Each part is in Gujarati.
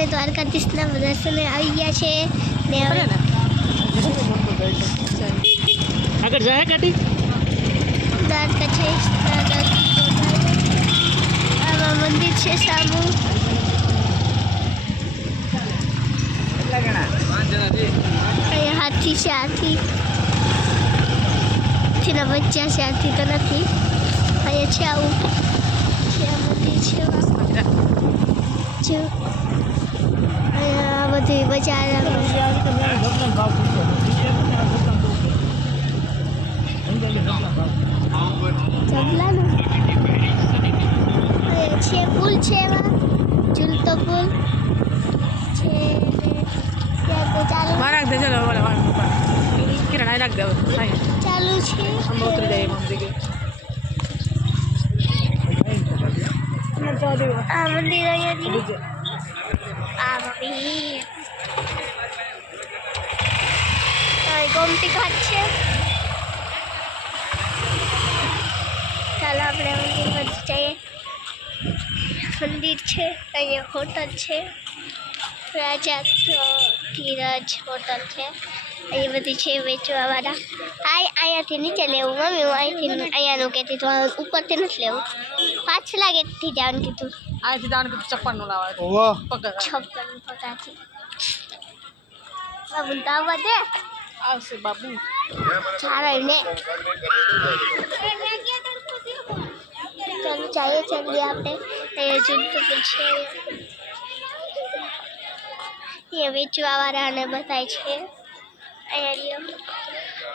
અમે દ્વારકાધીશના દર્શને આવી ગયા છે ને હવે આગળ જાય કાટી દ્વારકા છે આમાં મંદિર છે સામું અહીંયા હાથી છે હાથીના બચ્ચા છે હાથી તો નથી અહીંયા છે આવું છે આ મંદિર છે જો અહીંયા બધી બજાર જમલાનું છે પુલ છે એમાં ઝૂલતો પુલ છે ત્યાં તો ચાલુ મારા દે ચલો વાળા વાળા કિરણ આઈ રાખ દે ચાલુ છે हम उतर गए मंदिर આ મંદિર અહીંયાથી આ મમ્મી ગોમતી ઘાટ છે ચાલો આપણે મંદિર બાજુ જઈએ મંદિર છે અહીંયા હોટલ છે રાજા ધીરજ હોટલ છે અહીંયા બધી છે વેચવાવાળા અહીંયાથી નીચે લેવું મમ્મી હું અહીંથી અહીંયાનું કહેતી તો ઉપરથી નથી લેવું પાછલા ગેટથી જવાનું કીધું આથી દાન 56 નો લાવા વાહ 56 પગારથી બાબુ તો આવવા દે આવશે બાબુ ચાલો ને ચાલો ચાલીએ આપણે અહીંયા ઝૂલતું પણ છે અહીંયા વેચવાવાળાને બતાય છે અહીંયા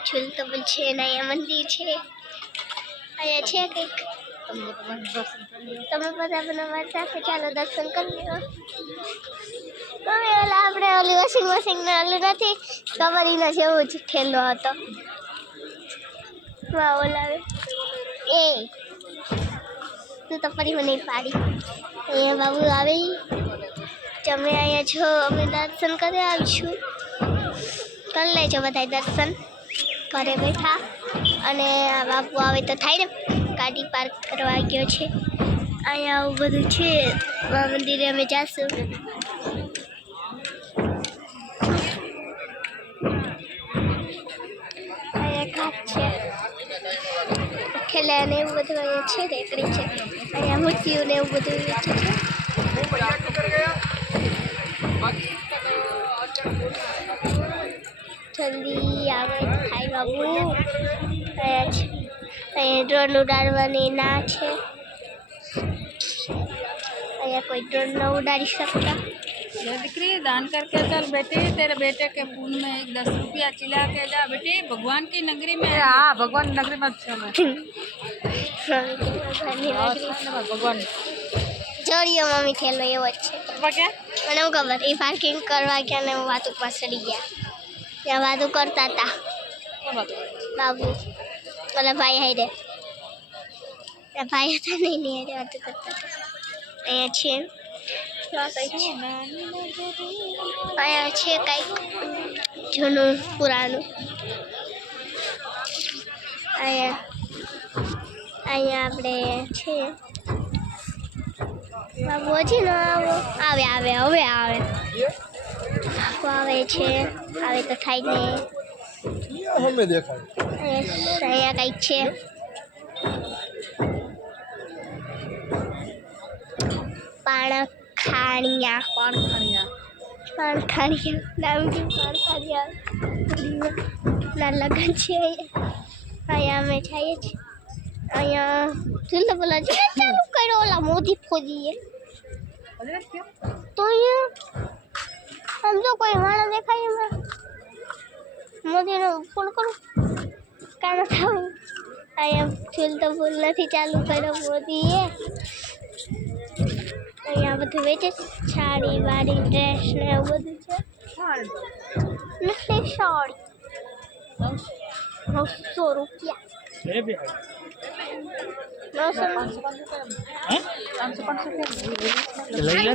ઝૂલતો પણ છે ને અહીંયા મંદિર છે અહીંયા છે કંઈક તમે બધા બનાવવા સાથે ચાલો દર્શન કરી લો મમ્મી ઓલા આપણે ઓલી વોશિંગ મશીનને ઓલું નથી કમરીનો જેવો જ ઠેલો હતો વાહ ઓલા એ તું તો ફરી મને પાડી અહીંયા બાબુ આવી તમે અહીંયા છો અમે દર્શન કરી આવીશું કરી લેજો બધા દર્શન ઘરે બેઠા અને આ બાપુ આવે તો થાય ને ગાડી પાર્ક કરવા ગયો છે અહીંયા આવું બધું છે મંદિરે અમે જાશું અહીંયા ઘાટ છે ખેલા ને એવું બધું અહીંયા છે રેકડી છે અહીંયા મૂર્તિઓ ને એવું બધું વેચે છે જલ્દી આવે થાય બાબુ અહીંયા છે અહીંયા ડ્રોન ઉડાડવાની ના છે અહીંયા કોઈ ડ્रोन न उड़ाड़ी सकता दिक्री दान करके चल बेटे तेरे बेटे के खून में 10 रुपया चिल्ला के जा बेटे भगवान की नगरी में हाँ भगवान नगरी में भगवान જોડિયો મમ્મી થેલો એવો જ છે क्या મને હું ખબર એ પાર્કિંગ કરવા ગયા ને હું વાતું પર ચડી ગયા ત્યાં વાતું કરતા હતા બાબુ ઓલા ભાઈ હાઈ રે ત્યાં ભાઈ હતા નહીં ને હારે વાતું કરતા હતા અહીંયા છે કંઈક જૂનું પુરાણું અહીંયા આપણે છે બાબુ હજી ન આવો આવે આવે હવે આવે આવે છે આવે તો થાય ને हमें देखा અહીંયા કંઈક છે પાણખાણિયા નામ કે પાણખાણિયા ના લગન છે અહીંયા અમે જઈએ છીએ અહીંયા ઝૂલતો બોલા છે ચાલુ કર્યો ઓલા મોદી ફોદીએ તો અહીંયા સમજો કોઈ માણસ દેખાય એમાં મોદીનો ફોન કરું કામ થયું અહીંયા ઝૂલતો બોલ નથી ચાલુ કર્યો મોદીએ અહીંયા બધું વેચે છે સાડી વાડી ડ્રેસ ને એવું બધું છે નથી સાડી 900 રૂપિયા 900 लई